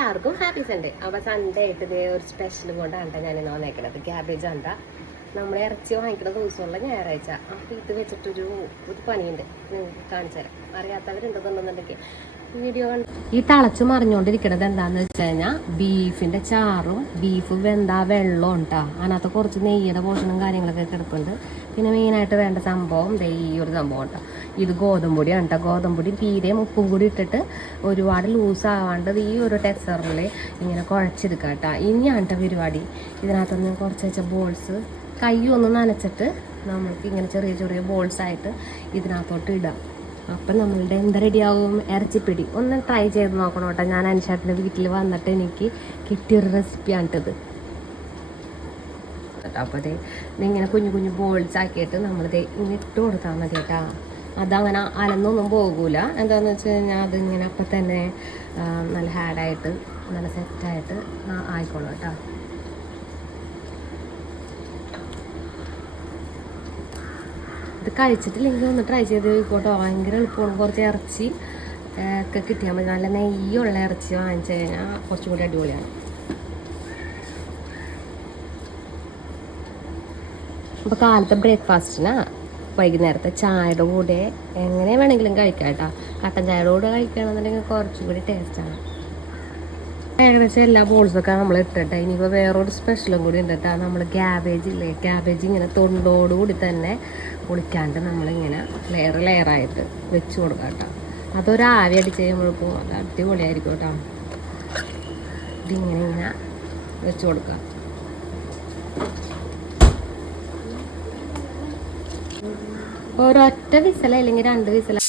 എല്ലാവർക്കും happy Sunday. അപ്പോൾ Sunday ആയിട്ട് ഇത് ഒരു സ്പെഷ്യൽ കൊണ്ടാണ് ഞാൻ ഇന്ന് വന്നേക്കുന്നത്. ക്യാബേജ് എന്താ നമ്മൾ ഇറച്ചി വാങ്ങിക്കുന്ന ദിവസമുള്ള ഞായറാഴ്ച. അപ്പോൾ ഇത് വെച്ചിട്ടൊരു പണിയുണ്ട്, നിങ്ങൾക്ക് കാണിച്ചു തരാം. അറിയാത്തവരുണ്ടെന്നുണ്ടെന്നുണ്ടെങ്കിൽ വീഡിയോ കണ്ട്. ഈ തിളച്ച് മറിഞ്ഞുകൊണ്ടിരിക്കുന്നത് എന്താണെന്ന് വെച്ച് കഴിഞ്ഞാൽ ബീഫിൻ്റെ ചാറും ബീഫ് വെന്താ വെള്ളവും ഉണ്ടാ. അതിനകത്ത് കുറച്ച് നെയ്യുടെ പോഷണം കാര്യങ്ങളൊക്കെ കിടപ്പുണ്ട്. പിന്നെ മെയിനായിട്ട് വേണ്ട സംഭവം ഈ ഒരു സംഭവം കേട്ടോ. ഇത് ഗോതമ്പൊടിയാണ് കേട്ടോ. ഗോതമ്പൊടി തീരെയും ഉപ്പും കൂടി ഇട്ടിട്ട് ഒരുപാട് ലൂസാവാണ്ട് ഈ ഒരു ടെക്സ്ചറിൽ ഇങ്ങനെ കുഴച്ചെടുക്കുക കേട്ടോ. ഇനിയാണ് കേട്ടോ പരിപാടി. ഇതിനകത്തുനിന്ന് കുറച്ച് വെച്ച ബോൾസ് കൈ ഒന്ന് നനച്ചിട്ട് നമ്മൾക്ക് ഇങ്ങനെ ചെറിയ ചെറിയ ബോൾസായിട്ട് ഇതിനകത്തോട്ട് ഇടാം. അപ്പം നമ്മളുടെ എന്താ റെഡിയാവും? ഇറച്ചിപ്പിടി. ഒന്ന് ട്രൈ ചെയ്ത് നോക്കണം കേട്ടോ. ഞാൻ അനുഷാട്ടിൻ്റെ വീട്ടിൽ വന്നിട്ട് എനിക്ക് കിട്ടിയൊരു റെസിപ്പിയാണിട്ടത്. അപ്പോൾ അതേ ഇങ്ങനെ കുഞ്ഞു കുഞ്ഞു ബോൾസ് ആക്കിയിട്ട് നമ്മളിത് ഇങ്ങനെ ഇട്ട് കൊടുത്താൽ മതി കേട്ടോ. അതങ്ങനെ അലന്നൊന്നും പോകൂല. എന്താണെന്ന് വെച്ച് കഴിഞ്ഞാൽ അതിങ്ങനെ അപ്പം തന്നെ നല്ല ഹാഡായിട്ട് നല്ല സെറ്റായിട്ട് ആയിക്കോളും കേട്ടോ. ഇത് കഴിച്ചിട്ടില്ലെങ്കിൽ ഒന്ന് ട്രൈ ചെയ്ത് നോക്കോട്ടോ. ഭയങ്കര എളുപ്പമാണ്. കുറച്ച് ഇറച്ചി ഒക്കെ കിട്ടിയാൽ മതി. നല്ല നെയ്യുള്ള ഇറച്ചി വാങ്ങിച്ചു കഴിഞ്ഞാൽ കുറച്ചും കൂടി അടിപൊളിയാണ്. അപ്പോൾ കാലത്തെ ബ്രേക്ക്ഫാസ്റ്റിന് വൈകുന്നേരത്തെ ചായയുടെ കൂടെ എങ്ങനെ വേണമെങ്കിലും കഴിക്കാം കേട്ടോ. കട്ടൻ ചായയുടെ കൂടെ കഴിക്കുകയാണെന്നുണ്ടെങ്കിൽ കുറച്ചും കൂടി ടേസ്റ്റാണ്. ഏകദേശം എല്ലാ ബോൾസൊക്കെ നമ്മൾ ഇട്ടിട്ട് ഇനിയിപ്പോൾ വേറൊരു സ്പെഷ്യലും കൂടി ഉണ്ട് കേട്ടോ. നമ്മൾ ക്യാബേജ് ക്യാബേജ് ഇങ്ങനെ തൊണ്ടോടുകൂടി തന്നെ പൊളിക്കാണ്ട് നമ്മളിങ്ങനെ ലെയറായിട്ട് വെച്ച് കൊടുക്കാം കേട്ടോ. അതൊരു ആവി അടിച്ച് കഴിയുമ്പോഴേക്കും അത് അടിപൊളിയായിരിക്കും കേട്ടോ. ഇതിങ്ങനെ ഇങ്ങനെ വെച്ച് കൊടുക്കാം. ഒരൊറ്റ വിസല അല്ലെങ്കിൽ 2 വിസല